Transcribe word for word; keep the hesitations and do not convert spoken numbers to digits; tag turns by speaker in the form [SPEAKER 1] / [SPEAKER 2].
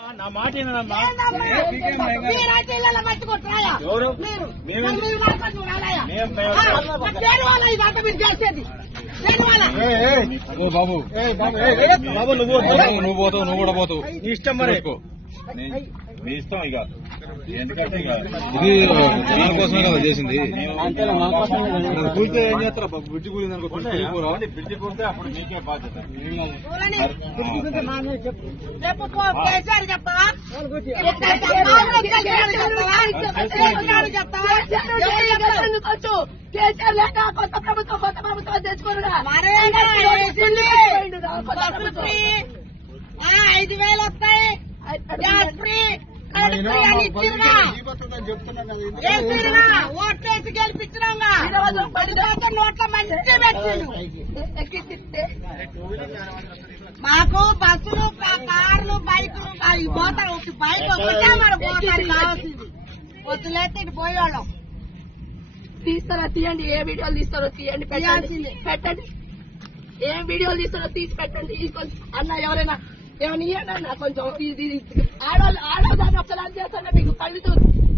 [SPEAKER 1] నా మాట ఏనమ్మా బాబు బాబు నువ్వు నువ్వు పోతావు నువ్వు కూడా పోతావు నీ ఇష్టం మరి మీ ఇష్టం ఇక ఎందుకంటే ఇది దానికోసమే కదా చేసింది కూలితే ఏం చేస్తారా బ్రిడ్జి కూలిందనుకో బ్రిడ్జి కూలితే అప్పుడు నీకే బాధ్యత
[SPEAKER 2] కేసీఆర్ లేక కొత్త ప్రభుత్వం కొత్త ప్రభుత్వం తెచ్చుకోరుగా ఐదు వేలు వస్తాయి ఓట్లేసి గెలిపించినాగా పది శాతం నోట్ల మంచి పెట్టిండు మాకు బస్సులు కార్లు బైకులు పోతారు బైక్ ఒకటే మరి పోతారు కావాల్సింది వద్దులేస్తే ఇటు పోయేవాళ్ళం తీస్తారా తీయండి ఏ వీడియోలు తీస్తారో తీయండి పెట్టాల్సింది పెట్టండి ఏం వీడియోలు తీస్తారో తీసి పెట్టండి అన్న ఎవరైనా ఏమైనా ఇవ్వండి అన్న కొంచెం ఆడవాళ్ళు ఆడవాళ్ళు దాన్ని ఒక్కదాన్ని చేస్తాను మీకు కళ్ళు